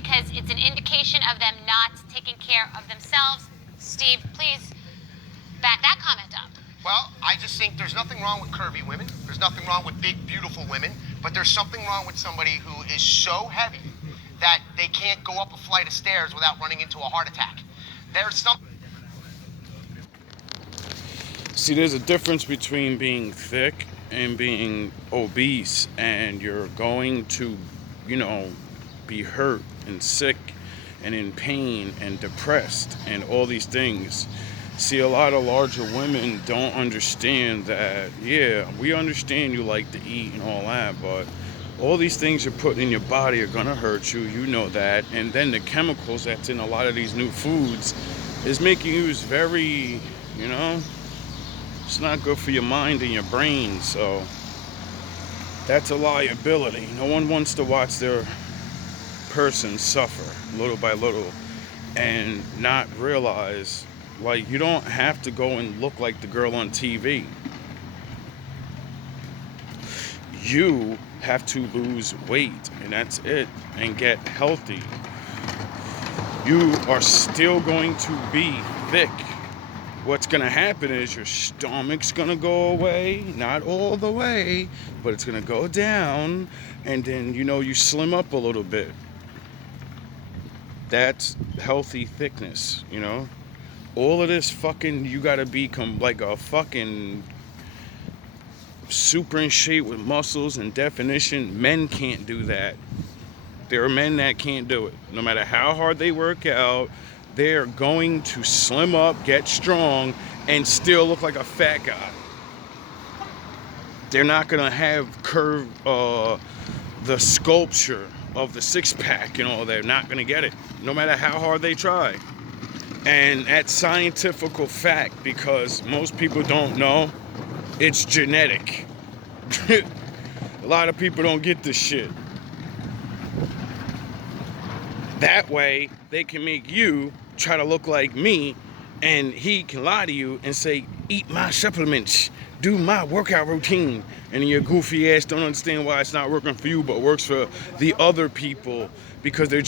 because it's an indication of them not taking care of themselves. Steve, please back that comment up. Well, I just think there's nothing wrong with curvy women. There's nothing wrong with big, beautiful women. But there's something wrong with somebody who is so heavy that they can't go up a flight of stairs without running into a heart attack. There's something. See, there's a difference between being thick and being obese, and you're going to, be hurt and sick and in pain and depressed and all these things. See, a lot of larger women don't understand that, yeah, we understand you like to eat and all that, but all these things you're putting in your body are gonna hurt you, you know that. And then the chemicals that's in a lot of these new foods is making you very, it's not good for your mind and your brain. So that's a liability. No one wants to watch their person suffer little by little and not realize, like, you don't have to go and look like the girl on TV. You have to lose weight, and that's it, and get healthy. You are still going to be thick. What's going to happen is your stomach's going to go away, not all the way, but it's going to go down, and then, you slim up a little bit. That's healthy thickness, All of this fucking, you got to become like a fucking super in shape with muscles and definition. Men can't do that. There are men that can't do it. No matter how hard they work out, they're going to slim up, get strong, and still look like a fat guy. They're not going to have the sculpture of the six-pack and all that. They're not going to get it, no matter how hard they try. And that's scientific fact, because most people don't know. It's genetic. A lot of people don't get this shit. That way, they can make you try to look like me, and he can lie to you and say, eat my supplements, do my workout routine. And your goofy ass don't understand why it's not working for you, but works for the other people, because they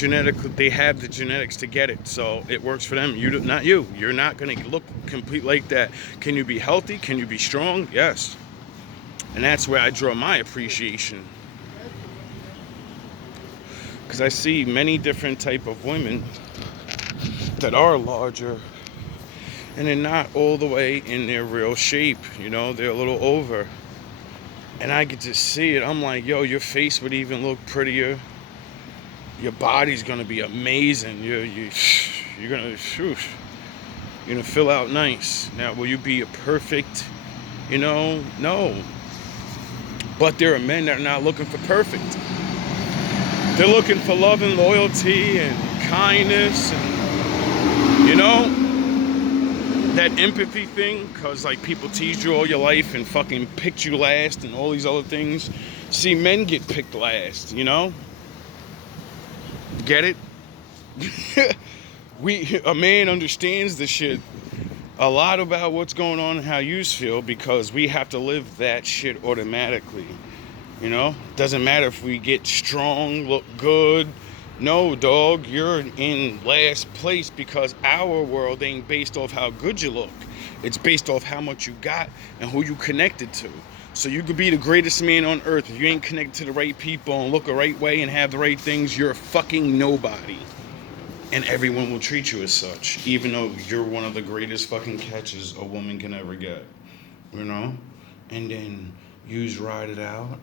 have the genetics to get it. So it works for them, not you. You're not going to look complete like that. Can you be healthy? Can you be strong? Yes. And that's where I draw my appreciation. Because I see many different type of women that are larger, and they're not all the way in their real shape. They're a little over. And I could just see it. I'm like, yo, your face would even look prettier. Your body's gonna be amazing. You're gonna fill out nice. Now, will you be a perfect? No. But there are men that are not looking for perfect. They're looking for love and loyalty and kindness, and that empathy thing. Because like people teased you all your life and fucking picked you last and all these other things. See, men get picked last. Get it? A man understands the shit a lot about what's going on and how you feel, because we have to live that shit automatically. Doesn't matter if we get strong, look good. No, dog, you're in last place, because our world ain't based off how good you look. It's based off how much you got and who you connected to. So you could be the greatest man on earth. If you ain't connected to the right people and look the right way and have the right things, you're a fucking nobody. And everyone will treat you as such, even though you're one of the greatest fucking catches a woman can ever get. And then you ride it out.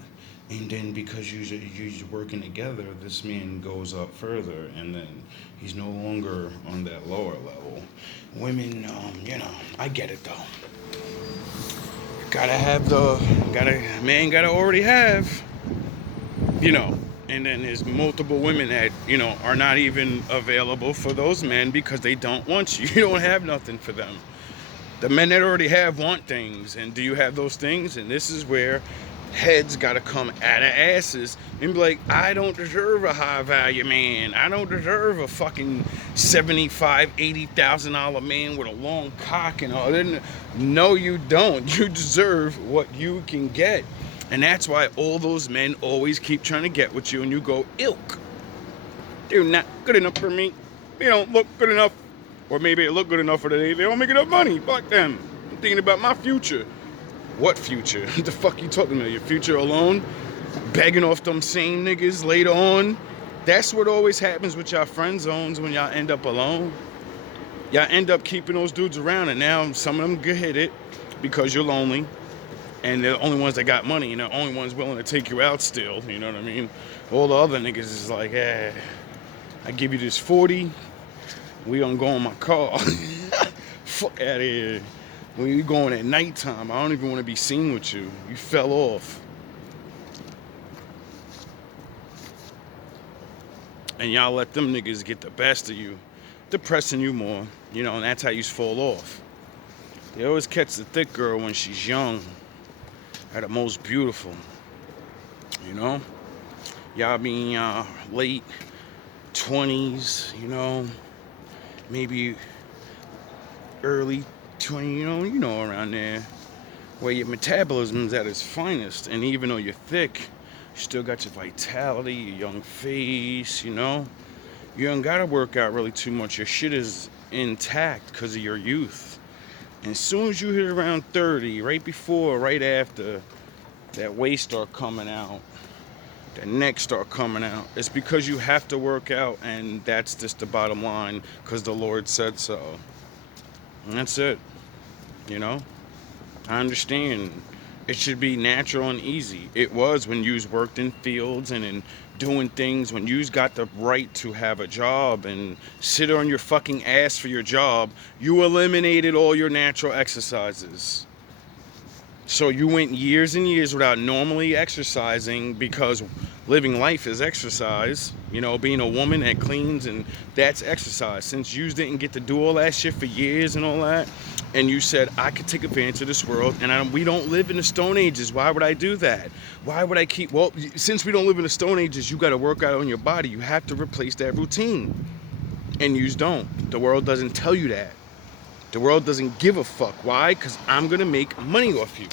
And then because you're working together, this man goes up further, and then he's no longer on that lower level. Women, I get it though. Man gotta already have, and then there's multiple women that, are not even available for those men because they don't want you. You don't have nothing for them. The men that already have want things, and do you have those things? And this is where heads gotta come out of asses and be like, I don't deserve a high value man. I don't deserve a fucking $75,000, $80,000 man with a long cock and all that. No, you don't. You deserve what you can get. And that's why all those men always keep trying to get with you, and you go, ilk. They're not good enough for me. They don't look good enough. Or maybe they look good enough for the day. They don't make enough money. Fuck them. I'm thinking about my future. What future? What the fuck you talking about? Your future alone? Begging off them same niggas later on? That's what always happens with y'all friend zones when y'all end up alone. Y'all end up keeping those dudes around, and now some of them get hit it because you're lonely, and they're the only ones that got money, and they're the only ones willing to take you out still, you know what I mean? All the other niggas is like, I give you this 40, we gonna go in my car. Fuck out of here. When you going at nighttime, I don't even want to be seen with you. You fell off. And y'all let them niggas get the best of you, depressing you more, you know, and that's how you fall off. They always catch the thick girl when she's young, at the most beautiful, you know? Y'all being late 20s, you know, maybe early 20, you know, around there, where your metabolism's at its finest, and even though you're thick, you still got your vitality, your young face, you know? You don't gotta work out really too much. Your shit is intact because of your youth. And as soon as you hit around 30, right before, right after, that waist start coming out, the neck start coming out, it's because you have to work out, and that's just the bottom line, because the Lord said so. And that's it, you know? I understand. It should be natural and easy. It was when you worked in fields and in doing things, when you got the right to have a job and sit on your fucking ass for your job, you eliminated all your natural exercises. So you went years and years without normally exercising, because living life is exercise. You know, being a woman that cleans, and that's exercise. Since you didn't get to do all that shit for years and all that, and you said, I could take advantage of this world, and we don't live in the Stone Ages. Why would I do that? Why would I keep... Well, since we don't live in the Stone Ages, you got to work out on your body. You have to replace that routine. And you don't. The world doesn't tell you that. The world doesn't give a fuck. Why? Because I'm going to make money off you.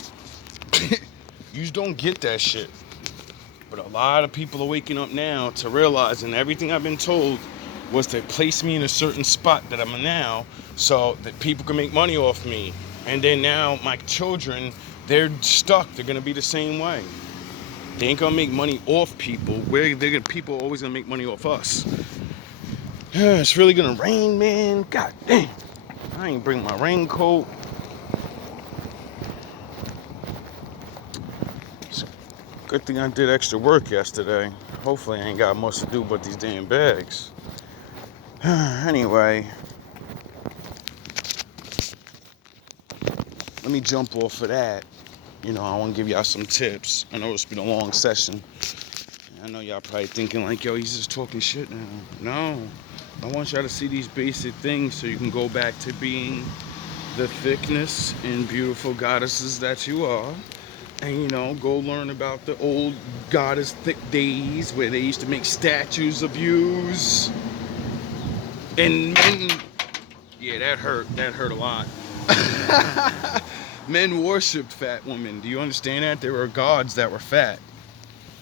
You just don't get that shit. But a lot of people are waking up now to realizing everything I've been told was to place me in a certain spot that I'm in now, so that people can make money off me. And then now my children, they're stuck. They're going to be the same way. They ain't going to make money off people. People are always going to make money off us. It's really going to rain, man. God damn. I ain't bring my raincoat. Good thing I did extra work yesterday. Hopefully I ain't got much to do but these damn bags. Anyway, let me jump off of that. You know, I want to give y'all some tips. I know it's been a long session. I know y'all probably thinking like, yo, he's just talking shit now. No, I want y'all to see these basic things so you can go back to being the thickness and beautiful goddesses that you are. And, you know, go learn about the old goddess thick days where they used to make statues of yous. And men, yeah, that hurt a lot. Men worshipped fat women. Do you understand that? There were gods that were fat.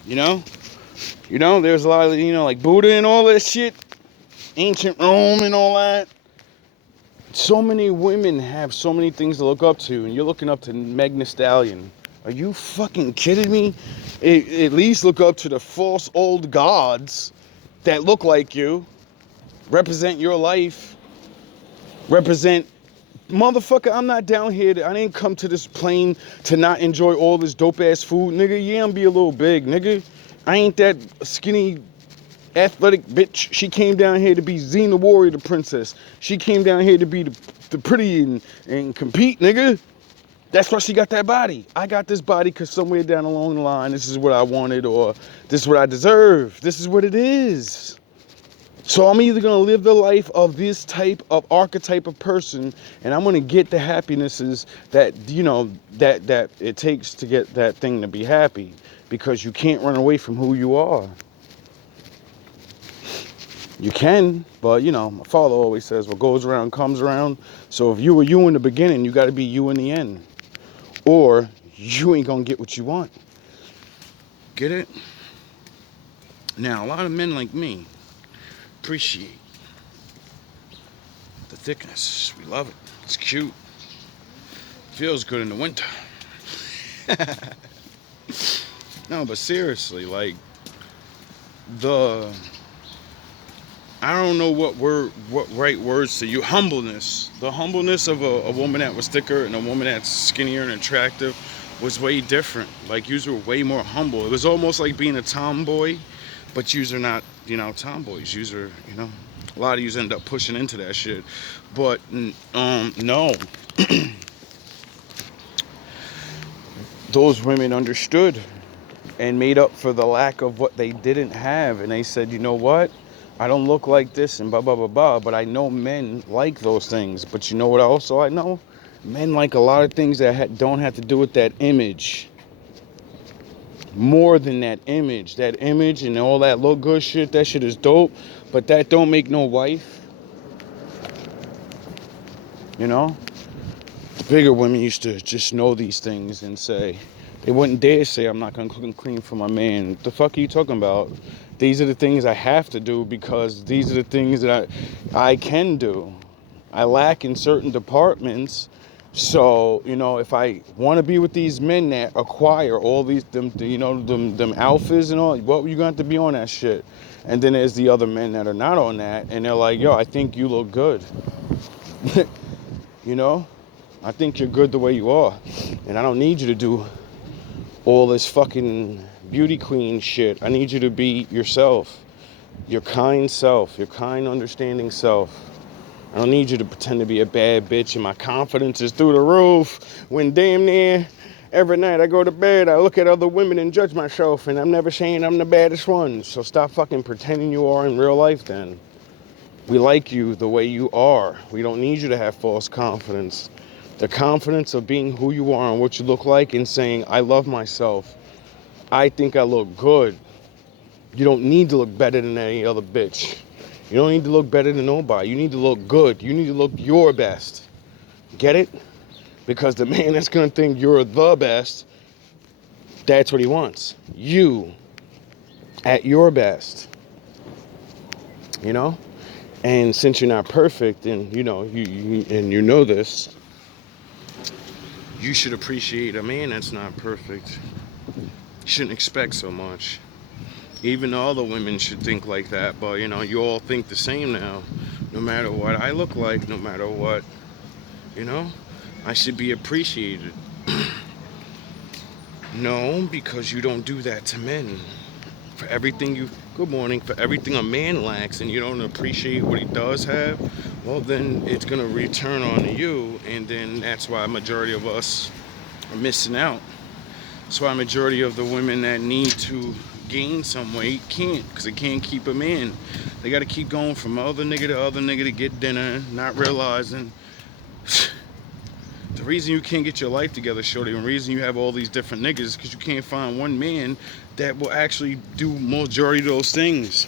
You know, there's a lot of, like Buddha and all that shit. Ancient Rome and all that. So many women have so many things to look up to, and you're looking up to Meg Thee Stallion. Are you fucking kidding me? At least look up to the false old gods that look like you, represent your life, represent... Motherfucker, I'm not down here. I didn't come to this plane to not enjoy all this dope-ass food, nigga. Yeah, I'm be a little big, nigga. I ain't that skinny, athletic bitch. She came down here to be Xena Warrior, the princess. She came down here to be the pretty and compete, nigga. That's why she got that body. I got this body because somewhere down along the line, this is what I wanted, or this is what I deserve. This is what it is. So I'm either going to live the life of this type of archetype of person, and I'm going to get the happinesses that, that it takes to get that thing to be happy, because you can't run away from who you are. You can, but, my father always says, what goes around comes around. So if you were you in the beginning, you got to be you in the end. Or you ain't going to get what you want. Get it? Now, a lot of men like me, appreciate the thickness. We love it. It's cute. Feels good in the winter. No, but seriously, like the I don't know what right words to use. Humbleness. The humbleness of a woman that was thicker and a woman that's skinnier and attractive was way different. Like, yous were way more humble. It was almost like being a tomboy, but yous are not, tomboys. Yous are, a lot of yous end up pushing into that shit. But, no. Those women understood and made up for the lack of what they didn't have. And they said, you know what? I don't look like this and blah, blah, blah, blah. But I know men like those things. But you know what also I know? Men like a lot of things that don't have to do with that image. More than that image. That image and all that look good shit, that shit is dope. But that don't make no wife. You know? Bigger women used to just know these things and say, they wouldn't dare say, I'm not going to cook and clean for my man. What the fuck are you talking about? These are the things I have to do because these are the things that I can do. I lack in certain departments. So, if I want to be with these men that acquire all these, them alphas and all, what you going to have to be on that shit? And then there's the other men that are not on that. And they're like, yo, I think you look good. I think you're good the way you are. And I don't need you to do all this fucking beauty queen shit. I need you to be yourself. Your kind self. Your kind, understanding self. I don't need you to pretend to be a bad bitch and my confidence is through the roof when damn near every night I go to bed, I look at other women and judge myself and I'm never saying I'm the baddest one. So stop fucking pretending you are in real life then. We like you the way you are. We don't need you to have false confidence. The confidence of being who you are and what you look like and saying, I love myself. I think I look good. You don't need to look better than any other bitch. You don't need to look better than nobody. You need to look good. You need to look your best. Get it? Because the man that's going to think you're the best, that's what he wants. You at your best. And since you're not perfect and, you know this, you should appreciate a man that's not perfect. You shouldn't expect so much. Even all the women should think like that, but you all think the same now. No matter what I look like, no matter what, I should be appreciated. No, because you don't do that to men. For everything good morning, for everything a man lacks and you don't appreciate what he does have, well then it's gonna return on you, and then that's why a majority of us are missing out. That's why a majority of the women that need to gain some weight can't, because they can't keep them in. They got to keep going from other nigga to other nigga to get dinner, not realizing the reason you can't get your life together, shorty, and the reason you have all these different niggas is because you can't find one man that will actually do majority of those things.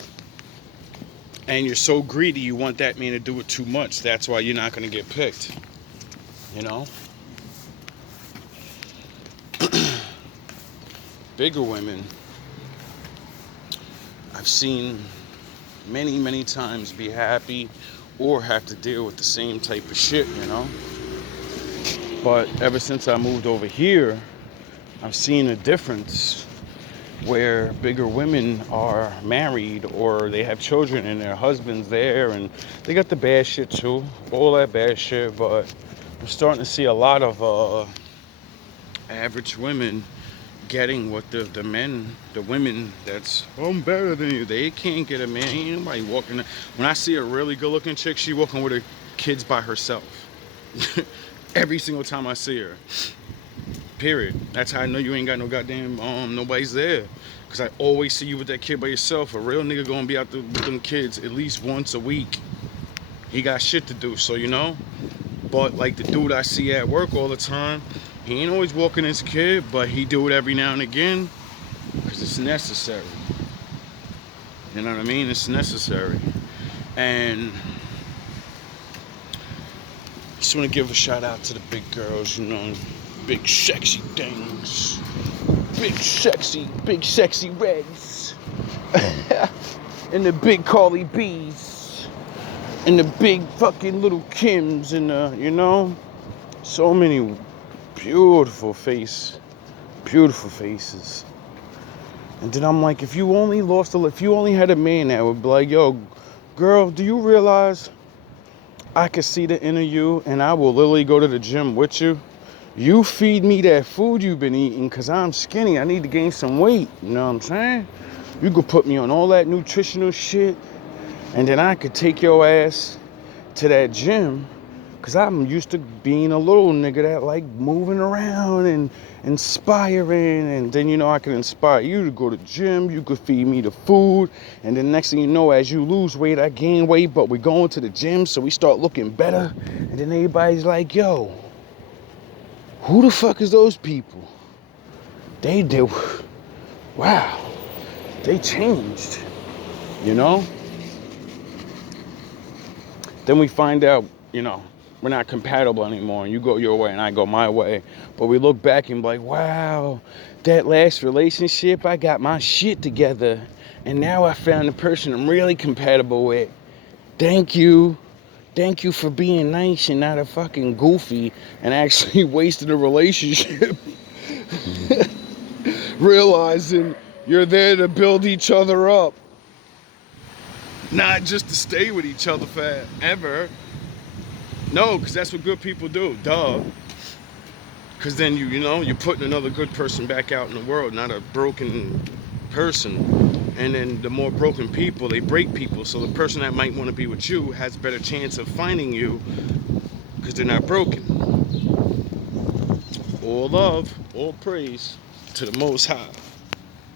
And you're so greedy, you want that man to do it too much. That's why you're not going to get picked. Bigger women, I've seen many, many times be happy or have to deal with the same type of shit, But ever since I moved over here, I've seen a difference where bigger women are married or they have children and their husband's there and they got the bad shit too, all that bad shit, but I'm starting to see a lot of average women getting what the women that's, I'm better than you. They can't get a man. Ain't nobody walking. When I see a really good looking chick, she walking with her kids by herself. Every single time I see her. Period. That's how I know you ain't got no goddamn, nobody's there. Because I always see you with that kid by yourself. A real nigga gonna be out there with them kids at least once a week. He got shit to do, so But like the dude I see at work all the time, he ain't always walking his kid, but he do it every now and again because it's necessary. You know what I mean? It's necessary. And just want to give a shout out to the big girls, big sexy things. Big sexy reds. and the big Carly B's, and the big fucking little Kims, and you know, so many beautiful faces. And then I'm like, if you only had a man that would be like, yo, girl, do you realize I could see the inner you, and I will literally go to the gym with you? You feed me that food you've been eating, because I'm skinny. I need to gain some weight. You know what I'm saying? You could put me on all that nutritional shit, and then I could take your ass to that gym, because I'm used to being a little nigga that like moving around and inspiring. And then, you know, I can inspire you to go to the gym. You could feed me the food. And then next thing you know, as you lose weight, I gain weight, but we're going to the gym, so we start looking better. And then everybody's like, yo, who the fuck is those people? They did, wow, they changed, you know? Then we find out, you know, we're not compatible anymore, and you go your way and I go my way. But we look back and be like, wow, that last relationship, I got my shit together, and now I found the person I'm really compatible with. Thank you. Thank you for being nice and not a fucking goofy and actually wasting a relationship. Realizing you're there to build each other up, not just to stay with each other forever. No, because that's what good people do. Duh. Because then you're putting another good person back out in the world, not a broken person. And then the more broken people, they break people. So the person that might want to be with you has a better chance of finding you because they're not broken. All love, all praise to the Most High.